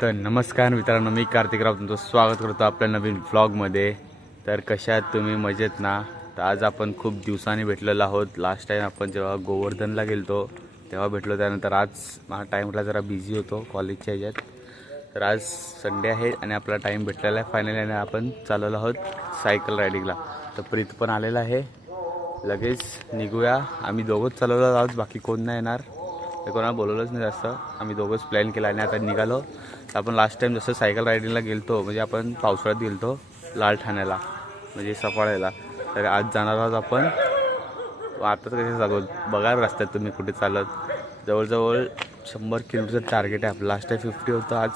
तर नमस्कार मित्रांनो, मी कार्तिक राव तुमचं स्वागत करतो आपल्या नवीन व्लॉगमध्ये। तर कशा आहात तुम्ही? मजेत ना? तर आज आपण खूप दिवसांनी भेटलेलो आहोत। लास्ट टाइम आपण जेव्हा गोवर्धनला गेलतो तेव्हा भेटलो, त्यानंतर आज माझा टाईमला जरा बिझी होतो कॉलेजच्या ह्याच्यात। तर आज संडे आहे आणि आपला टाईम भेटलेला आहे फायनली, आणि आपण चाललेलो आहोत सायकल रायडिंगला। तर प्रीत पण आलेला आहे, लगेच निघूया। आम्ही दोघंच चालवलो आहोत, बाकी कोण नाही येणार, कोणाला बोलवलंच नाही जास्त। आम्ही दोघंच प्लॅन केला आणि आता निघालो। तर आपण लास्ट टाइम जसं सायकल रायडिंगला गेलतो, म्हणजे आपण पावसाळ्यात गेलतो लाल ठाण्याला, म्हणजे सफाळ्याला। तर आज जाणार आहोत आपण। आता कसे चालवत बघा रस्त्यात तुम्ही कुठे चालत, जवळजवळ 100 किलोमीटरचं टार्गेट आहे आपलं। लास्ट टाइम 50 होतं, आज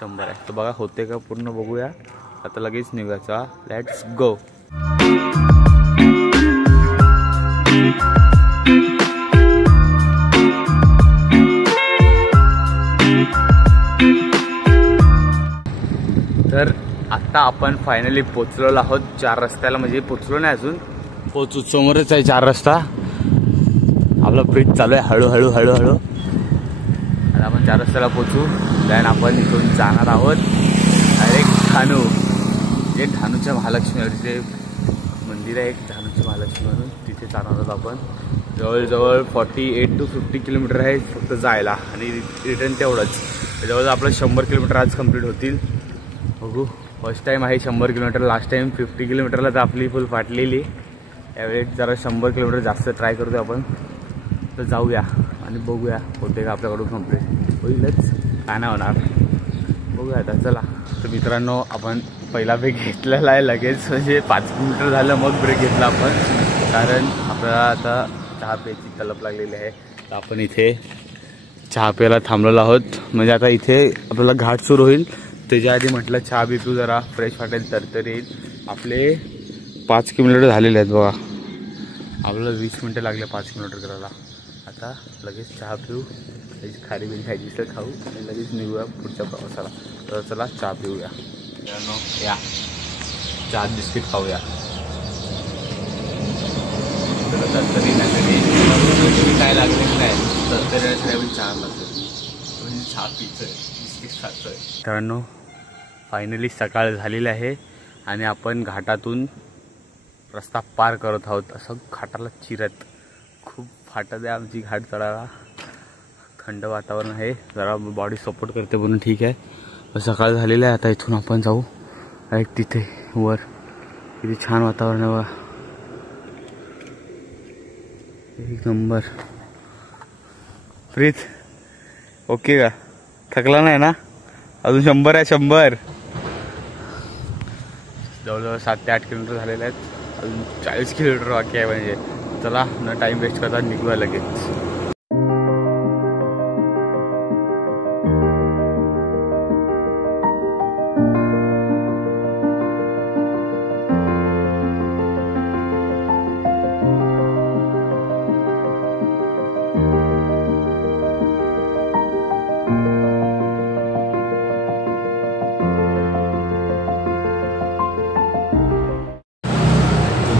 100 आहे। तर बघा होते का पूर्ण, बघूया। आता लगेच निघायचा, लेट्स गो। तर आता आपण फायनली पोचलेलो आहोत 4 रस्त्याला, म्हणजे पोचलो नाही अजून, पोचू समोरच आहे 4 रस्ता। आपला प्रीत चालू आहे हळूहळू हळूहळू। आता आपण 4 रस्त्याला पोचू, देन आपण इथून जाणार आहोत डायरेक्ट ठाणू। जे ठाणूच्या महालक्ष्मी तिथे मंदिर आहे, एक ठाणूच्या महालक्ष्मी म्हणून, तिथे जाणार आहोत आपण। जवळजवळ 48 to 50 किलोमीटर आहे फक्त जायला, आणि रिटर्न तेवढंच। जवळजवळ आपलं 100 किलोमीटर आज कंप्लीट होतील। बघू, फर्स्ट टाइम आहे 100 किलोमीटर। लास्ट टाइम 50 किलोमीटरला तर आपली फुल फाटलेली। यावेळेस जरा 100 किलोमीटर जास्त ट्राय करतो आपण। तर जाऊया आणि बघूया होते का आपल्याकडून कंप्लीट, होईलच काय नाही होणार, बघूया आता। चला तर मित्रांनो, आपण पहिला ब्रेक घेतलेला आहे लगेच, म्हणजे 5 किलोमीटर झालं मग ब्रेक घेतला आपण, कारण आपल्याला आता चहा प्यायची तलप लागलेली आहे। तर आपण इथे चहा प्यायला थांबलेलो आहोत, म्हणजे आता इथे आपल्याला घाट सुरू होईल। त्याच्या आधी म्हटलं चहा बी पिऊ, जरा फ्रेश वाटेल तर येईल। आपले 5 किलोमीटर झालेले आहेत बघा, आपल्याला 20 मिनटं लागले 5 किलोमीटर करायला। आता लगेच चहा पिऊ, त्याची खारी बिन खायची तर खाऊ, आणि लगेच निघूया पुढच्या प्रवासाला। तर चला चहा पिऊया या, चहा बिस्किट खाऊया। तरी नाही काय लागले नाही, तरी चहा लागतो, म्हणजे चहा पितोय, बिस्किट खातोय। मित्रांनो, फायनली सकाळ झालेली आहे आणि आपण घाटातून रस्ता पार करत आहोत। असं घाटाला चिरत, खूप फाटत आहे आमची घाट चढायला। थंड वातावरण आहे, जरा बॉडी सपोर्ट करते म्हणून ठीक आहे। सकाळ झालेली आहे, आता इथून आपण जाऊ एक तिथे वर, किती छान वातावरण आहे बघा, एक नंबर। प्रीत ओके का? थकला नाही ना? अजून 100 आहे, 100। जवळजवळ 7 ते 8 किलोमीटर झालेले आहेत, अजून 40 किलोमीटर बाकी आहे। म्हणजे चला न टाईम वेस्ट करता निघूया लगेच।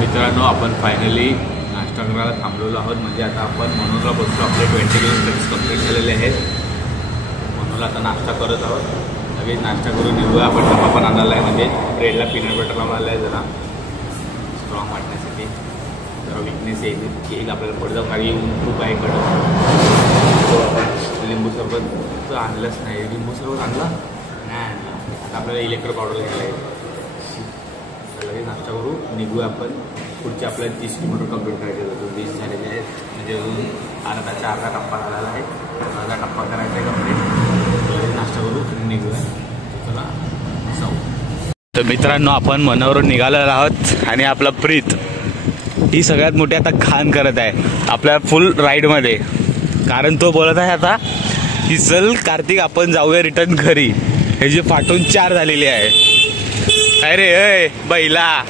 मित्रांनो, आपण फायनली नाश्ता करायला थांबलेलो आहोत, म्हणजे आता आपण मनोरला बसतो। आपले 20 किलोमीटर्स कंप्लीट झालेले आहेत। मनोला आता नाश्ता करत आहोत, लगेच नाश्ता करून निघूया। आपण डबा पण आणला आहे, म्हणजे ब्रेडला पीनट बटर लावला आहे, जरा स्ट्रॉंग वाटण्यासाठी, जरा विकनेस येईल आपल्याला पुढे जाऊन, काही खूप आहे कडक। तो आपण लिंबू सरबत आणलंच नाही, लिंबू सरबत आणला नाही आणला, आता आपल्याला इलेक्ट्रो पावडर घ्यायला आहे। लगेच नाश्ता करू, निघूया आपण। पुढचे आपल्याला 30 किलोमीटर कंप्लीट करायचे होते, 20 झालेले आहेत, म्हणजे अजून अर्धा टप्पा झालेला आहे, अर्धा टप्पा करायचा आहे कंप्लीट। लगेच नाश्ता करू आणि निघूया, चला जाऊ। तर मित्रांनो, आपण मनोवरून निघालेलो आहोत, आणि आपला प्रीत ही सगळ्यात मोठी आता खान करत आहे आपल्या फुल राईडमध्ये, कारण तो बोलत आहे आता की चल कार्तिक आपण जाऊया रिटर्न घरी, हे जे फाटून 4 झालेली आहे। अरे अय बैला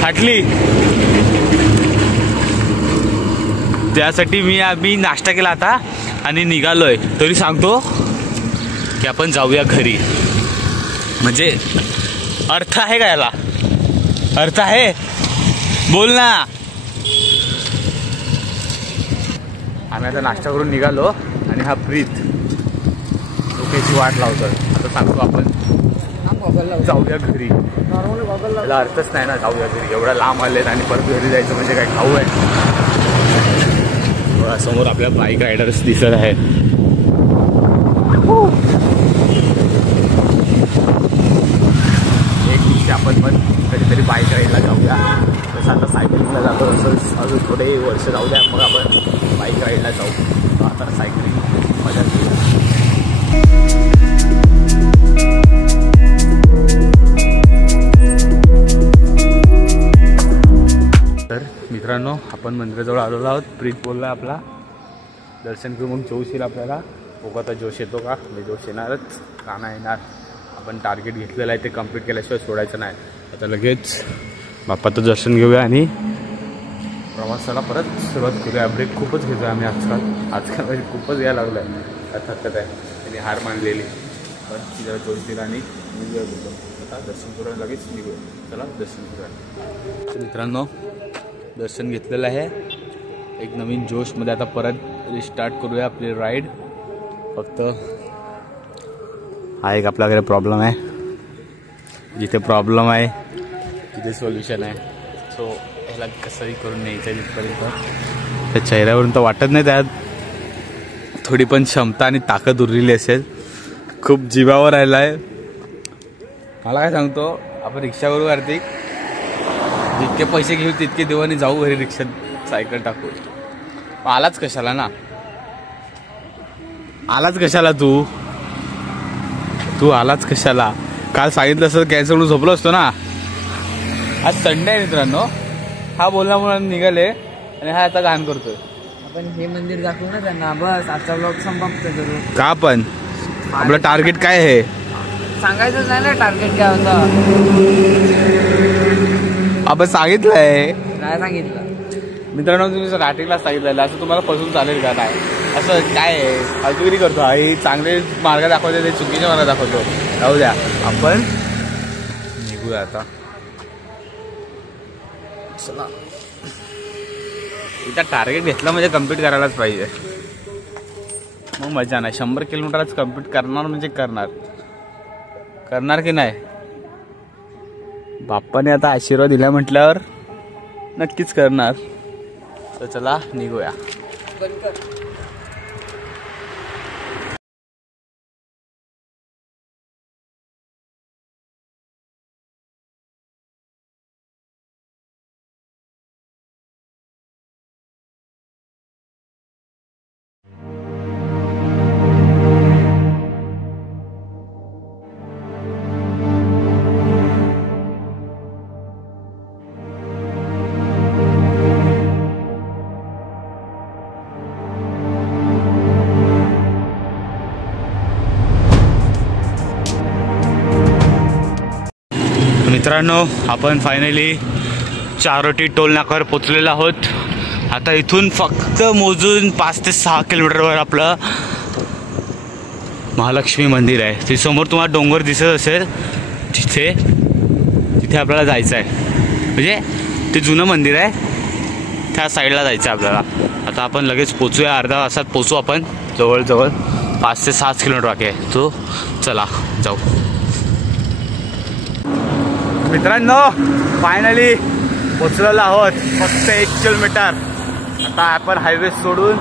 फाटली, त्यासाठी आम्ही नाश्ता केला आता आणि निघालोय। तरी सांगतो की आपण जाऊया घरी, म्हणजे अर्थ आहे का याला? अर्थ आहे, बोल ना। आम्ही आता नाश्ता करून निघालो, आणि हा प्रीत तो त्याची वाट लावतात. आता सांगतो आपण जाऊया घरी. त्याला अर्थच नाही ना जाऊया घरी, एवढा लांब आलेत आणि परत घरी जायचं म्हणजे काय खाऊ आहे. समोर आपल्या बाईक रायडर्स दिसत आहेत. एक दिवशी आपण पण कधीतरी बाईक राईडला जाऊया. तसं आता सायकलिंगला जातो, तसंच अजून थोडे वर्ष जाऊ द्या, मग आपण बाईक राईडला जाऊ. आता सायकलिंग मजा घेऊया. तर मित्रांनो, आपण मंदिराजवळ आलेलो आहोत. प्रीत बोलला आपला दर्शन घेऊ, मग जोश येईल आपल्याला. बघू आता जोश येतो का. म्हणजे जोश येणारच, का नाही येणार. आपण टार्गेट घेतलेलं आहे ते कंप्लीट केल्याशिवाय सोडायचं नाही. आता लगेच बाप्पाचं दर्शन घेऊया आणि प्रवासाला परत सुरुवात करूया. ब्रेक खूपच घेतो आहे आम्ही आजकाल म्हणजे खूपच यायला लागलो आहे. थकत आहे त्यांनी हार मानलेली. पण जरा जोश दिला आणि निघूया होतो. आता दर्शन करूया, लगेच निघूया. चला दर्शन करूया. तर मित्रांनो, दर्शन घेतलेलं आहे. एक नवीन जोशमध्ये आता परत रिस्टार्ट करूया आपली राईड. फक्त हा एक आपल्याकडे प्रॉब्लेम आहे. जिथे प्रॉब्लेम आहे तिथे सोल्युशन आहे. सो ह्याला कसंही करून न्यायचं आहे जिथपर्यंत. त्या चेहऱ्यावरून तर वाटत नाही त्यात थोडी पण क्षमता आणि ताकद उरलेली असेल. खूप जीवावर राहिला आहे. मला काय सांगतो, आपण रिक्षा करू कार्तिक, जितके पैसे घेऊ तितके देऊ आणि जाऊ घरी रिक्षात सायकल टाकू. आलाच कशाला ना, आलाच कशाला तू आलाच कशाला. काल सांगितलं असतं कॅन्सल करून झोपलो असतो ना. आज संडे आहे मित्रांनो. हा बोलल्यामुळे निघाले आणि हा आता घाण करतोय. आपण हे मंदिर दाखवू ना त्यांना. बस आजचा ब्लॉग समाप्त करू का. पण आपलं टार्गेट काय आहे सांगायचंच नाही ना. टार्गेट काय होता आपण सांगितलंय. काय सांगितलं मित्रांनो, तुम्ही स्टार्टिंगला सांगितलेलं. असं तुम्हाला फसून चालेल का. नाही असं काय आहे, फालतूगिरी करतो. आई चांगले मार्ग दाखवते ते चुकीचे मार्ग दाखवतो. राहू द्या, आपण निघूया आता. चला, इथं टार्गेट घेतला म्हणजे कम्प्लीट करायलाच पाहिजे. मग मजा नाही. 100 किलोमीटरच कम्प्लीट करणार म्हणजे करणार की नाही. बाप्पाने आता आशीर्वाद दिला म्हटल्यावर नक्कीच करणार. तर चला निघूया. मित्रांनो, आपण फायनली चारोटी टोल नाक्यावर पोचलेलो आहोत. आता इथून फक्त मोजून 5 ते 6 किलोमीटरवर आपलं महालक्ष्मी मंदिर आहे. ते समोर तुम्हाला डोंगर दिसत असेल, तिथे आपल्याला जायचं आहे. म्हणजे ते जुनं मंदिर आहे, त्या साईडला जायचं आहे आपल्याला. आता आपण लगेच पोचूया. अर्धा तासात पोचू आपण. जवळजवळ 5 ते 6 किलोमीटर बाकी आहे. तो चला जाऊ. मित्रांनो, फायनली पोचलेलो आहोत. फक्त 1 किलोमीटर. आता आपण हायवे सोडून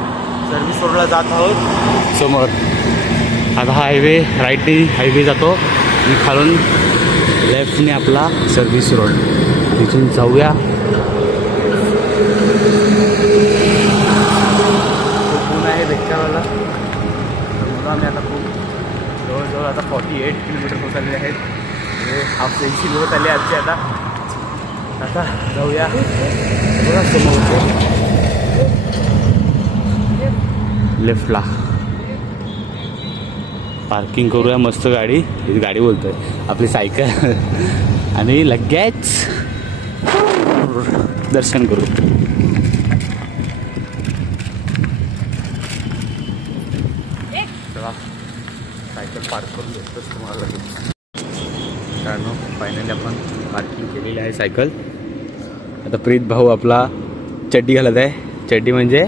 सर्व्हिस रोडला जात आहोत. समोर आता हायवे राईटने हायवे जातो आणि खालून लेफ्टने आपला सर्व्हिस रोड. तिथून जाऊया. ऊन आहे बेचाराला. आम्ही आता खूप जवळजवळ आता 48 किलोमीटर होत आलेले आहेत. हाफ सेंचुरी होत आली आजची. आता जाऊया. बघा समोर लेफ्टला पार्किंग करूया मस्त. गाडी बोलतोय आपली सायकल आणि लगेच दर्शन करू. चला सायकल पार्क करून देतोच तुम्हाला लगेच. कारण फायनली आपण पार्किंग केलेली आहे सायकल. आता प्रीत भाऊ आपला चड्डी घालत आहे. चड्डी म्हणजे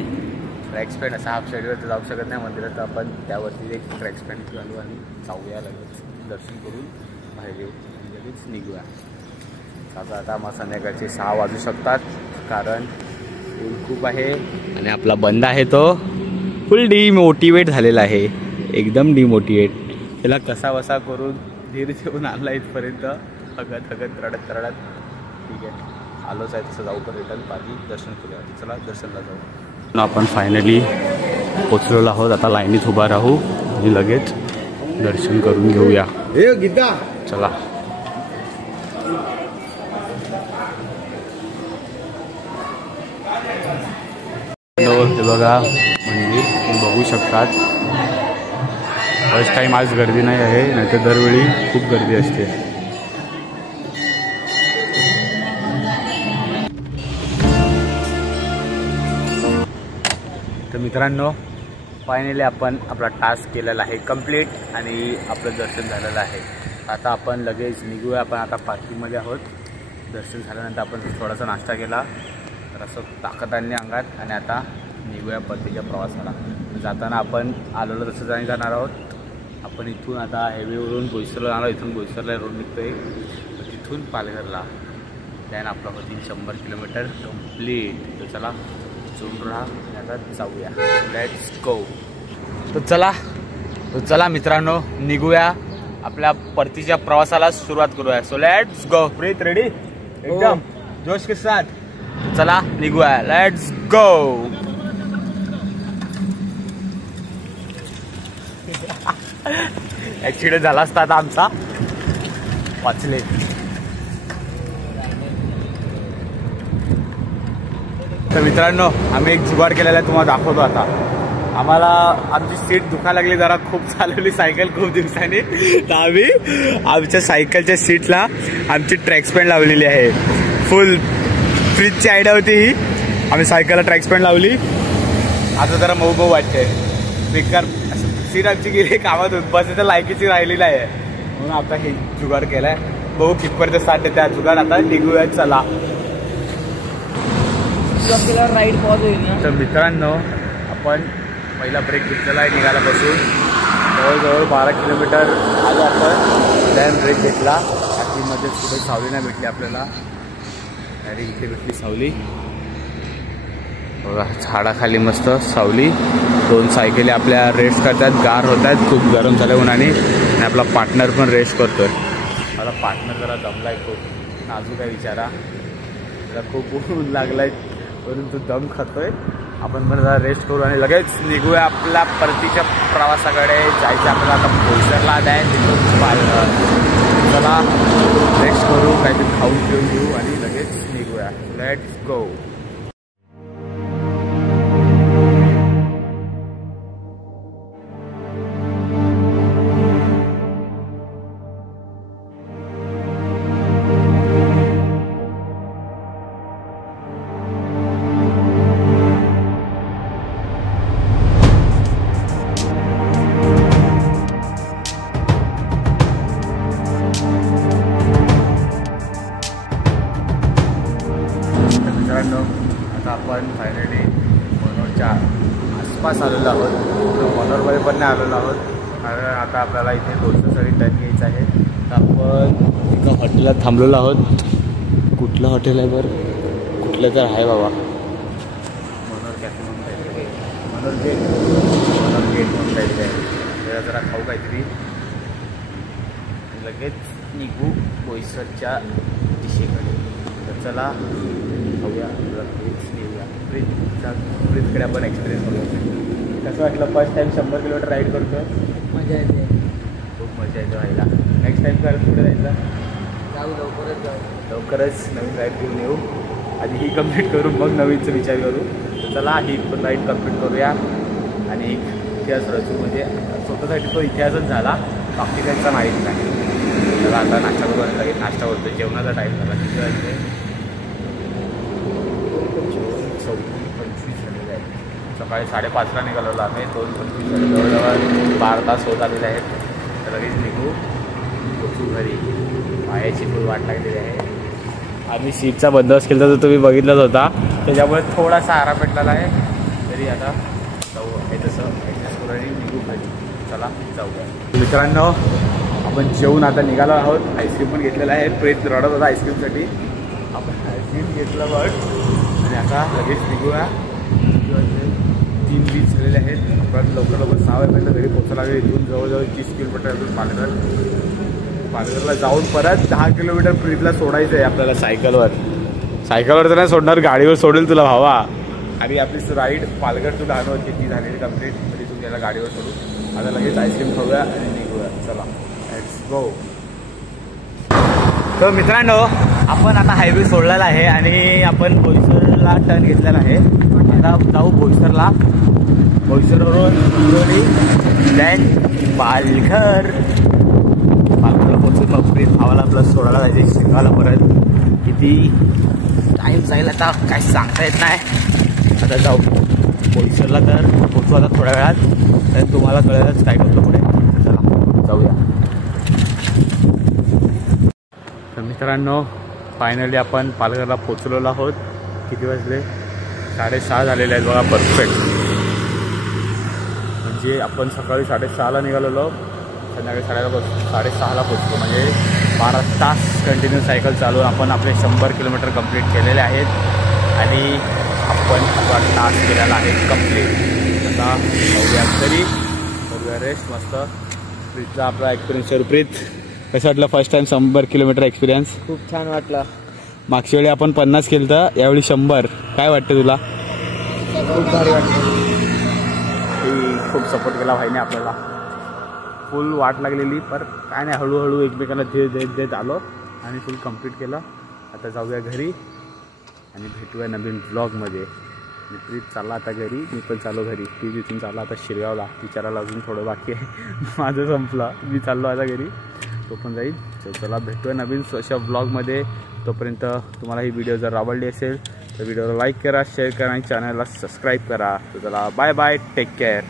ट्रॅक्स पॅन्ट असा हाफ शर्टवर तर जाऊ शकत नाही मंदिरात, तर आपण त्यावरती एक ट्रॅक्स पॅन्ट घालू आणि जाऊया लगेच दर्शन करून बाहेर येऊ आणि लगेच निघूया. आता मग संध्याकाळचे 6 वाजू शकतात कारण ऊन खूप आहे आणि आपला बंद आहे तो फुल डिमोटिवेट झालेला आहे, एकदम डिमोटिवेट. त्याला कसा वसा करून धीर देऊन आणला इथपर्यंत, हगत रडत. ठीक आहे, आलोच आहे तसं जाऊ पण रिटर्न पाठी दर्शन करूया. चला दर्शनला जाऊ. आपण फायनली पोचलेलो आहोत. आता लाईनीत उभा राहू आणि लगेच दर्शन करून घेऊया. चला. हे बघा मंदिर तुम्ही बघू शकतात. फर्स्ट टाइम आज गर्दी नाही आहे, नाहीतर दरवेळी खूप गर्दी असते. तर मित्रांनो फायनली आपण आपला टास्क केलेला आहे कंप्लीट आणि आपलं दर्शन झालेलं आहे. आता आपण लगेच निघूया. आपण आता पार्किंगमध्ये आहोत. दर्शन झाल्यानंतर आपण थोडासा नाश्ता केला, तर असं ताकद आणली अंगात आणि आता निघूया परतीच्या प्रवासाला. जाताना आपण आलेलो तसं जाणी जाणार आहोत. आपण इथून आता हायवेवरून बोईसरला जाणार. इथून बोईसरला रोड निघतोय, तिथून पालघरला त्यानं आपला होतील 100 किलोमीटर कंप्लीट. तर चला चुन राहा आता जाऊया. Let's go. तर चला मित्रांनो निघूया आपल्या परतीच्या प्रवासाला सुरुवात करूया. So let's go. Preet ready एकदम जोश के साथ. चला निघूया. Let's go. ऍक्सिडेंट झाला असता आता आमचा, वाचले. तर मित्रांनो आम्ही एक जुगाड केलेला आहे, तुम्हाला दाखवतो आता. आम्हाला आमची सीट दुखायला लागली, जरा खूप चालवली सायकल खूप दिवसांनी, तर आम्ही आमच्या सायकलच्या सीटला आमची ट्रॅक्स पॅन्ट लावलेली आहे. फुल फ्रीजची आयडिया होती ही. आम्ही सायकलला ट्रॅक्स पॅन्ट लावली. आता जरा मऊ वाटते. बेकार सीट आमची गेली कामात बसायच्या लायकीची राहिलेली आहे, म्हणून आता हे जुगाड केलाय. बघू कितपर्यंत साथ देते हा जुगाड. आता निघूया. चला. राईड पॉज होईल ना. तर मित्रांनो आपण पहिला ब्रेक घेतलेला आहे निघाल्यापासून. जवळजवळ 12 किलोमीटर आलो आपण. त्याने ब्रेक घेतला. आतमध्येच कुठे सावली नाही भेटली आपल्याला, अरे इथे भेटली सावली बघा. झाडाखाली मस्त सावली. 2 सायकली आपल्या रेस्ट करतात, गार होत आहेत, खूप गरम झालं उन्हाने. आणि आपला पार्टनर पण रेस्ट करतोय. मला पार्टनर जरा दमलाय खूप, नाजूक आहे विचारा, त्याला खूप ऊन लागलाय म्हणून तो दम खातोय. आपण पण जरा रेस्ट करू आणि लगेच निघूया आपल्या परतीच्या प्रवासाकडे. जायचं आपल्याला आता बोईसरला द्या. चला रेस्ट करू, काहीतरी खाऊन पिऊन घेऊ आणि लगेच निघूया. Let's go. आता आपण फायनली मनोरच्या आसपास आलेलो आहोत. मनोरमध्ये पण नाही आलेलो आहोत कारण आता आपल्याला इथे बोईसरसाठी टर्न घ्यायचं आहे. तर आपण एका हॉटेलात थांबलेलो आहोत. कुठलं हॉटेल आहे बरं? कुठलं तर आहे बाबा, मनोर कॅफे म्हणून काहीतरी, मनोर गेट म्हणून काहीतरी आहे. त्याला जरा खाऊ काहीतरी, लगेच निघू बोईसरच्या दिशेकडे. तर चला खाऊया, फ्रीज नेऊया. फ्रीजकडे आपण एक्सपिरियन्स करूया. कसं वाटलं फर्स्ट टाईम 100 किलोमीटर राईड करतो? मजा येते, खूप मजा येते व्हायला. नेक्स्ट टाईम करत कुठे जायचं? जाऊ लवकरच जाऊ. लवकरच नवीन राईड घेऊन येऊ. आधी ही कंप्लीट करू मग नवीनचा विचार करू. तर चला ही पण राईड कंप्लीट करूया आणि एक इतिहास रचू. म्हणजे स्वतःसाठी तो इतिहासच झाला, बाकी त्यांचा माहीत नाही. त्याला आता नाश्ता करू लागेल. नाश्ता करतो, जेवणाचा टाईम झाला. किती वाजते? 24:25 झालेले आहेत. सकाळी 5:30ला निघालेलो आम्ही. 2:25 झाले, जवळजवळ 12 तास होत आलेले आहेत. तर लगेच निघू, पोचू घरी. पायाची फुल वाट लागलेली आहे. आम्ही सीटचा बंदोबस्त केला तर तुम्ही बघितलाच होता, त्याच्यामुळे थोडासा आराम भेटलेला आहे. तरी आता आहे तसं ॲडजस्ट करून निघू खाली. चला जाऊया. मित्रांनो आपण जेवून आता निघालो आहोत. आईस्क्रीम पण घेतलेलं आहे. प्रीत रडत होता आईस्क्रीमसाठी. आपण आईस्क्रीम घेतलं बट आणि आता लगेच निघूया. 3:20 झालेले आहेत. आपण लवकर 6 वाजेपर्यंत घरी पोहोचायला लागेल. इथून जवळजवळ 30 किलोमीटर अजून पालघरला जाऊन परत 10 किलोमीटर प्रीतला सोडायचं आहे आपल्याला सायकलवर तर नाही सोडणार, गाडीवर सोडेल तुला भावा. आणि आपली राईड पालघर टू डहाणू होती ती झालेली कंप्लीट. तरी तू त्याला गाडीवर सोडू. आता लगेच आईस्क्रीम खाऊया आणि निघूया. चला लेट्स गो. तर मित्रांनो आपण आता हायवे सोडलेला आहे आणि आपण बोईसरला टर्न घेतलेला आहे. आता जाऊ बोईसरला. बोईसरवरून हिंगोली दॅन पालघरला पोहोचून मग प्रीत भावाला प्लस सोडायला जायचे शिकायला. परत किती टाईम जाईल आता काय सांगता येत नाही. आता जाऊ बोईसरला. तर पोचू आता थोड्या वेळात. तर तुम्हाला कळेलच काय करतो पुढे. चला जाऊया. तर मित्रांनो फायनली आपण पालघरला पोचलेलो आहोत. किती वाजले? 6:30 झालेले आहेत बघा. परफेक्ट. म्हणजे आपण सकाळी 6:30ला निघालेलो, संध्याकाळी 6:30ला पोचलो. म्हणजे 12 तास कंटिन्यू सायकल चालवून आपण आपले 100 किलोमीटर कंप्लीट केलेले आहेत. आणि आपण 12 तास केलेला आहे कंप्लीट. आता जाऊया तरी करूया रेस्ट मस्त. प्रीतला आपला एक्सपिरियन्स. प्रीत कसं वाटलं फर्स्ट टाइम 100 किलोमीटर एक्सपिरियन्स? खूप छान वाटलं. मागच्या वेळी आपण 50 केलं तर यावेळी 100. काय वाटतं तुला? खूप भारी वाटलं. खूप सपोर्ट केला भाईने आपल्याला. फुल वाट लागलेली पर काय नाही, हळूहळू एकमेकांना देत आलो आणि फुल कंप्लीट केलं. आता जाऊया घरी आणि भेटूया नवीन ब्लॉगमध्ये. मी प्रीत चालला आता घरी, मी पण चाललो घरी. ती तिथून चालला आता शिरगावला. विचारायला अजून थोडं बाकी आहे. माझं संपलं, मी चाललो आता घरी. तो पण जाईल. तर चला भेटूया नवीन अशा ब्लॉगमध्ये. तोपर्यंत तुम्हाला ही व्हिडिओ जर आवडली असेल तर व्हिडिओला लाईक करा, शेअर करा आणि चॅनलला सबस्क्राईब करा. तर चला बाय बाय, टेक केअर.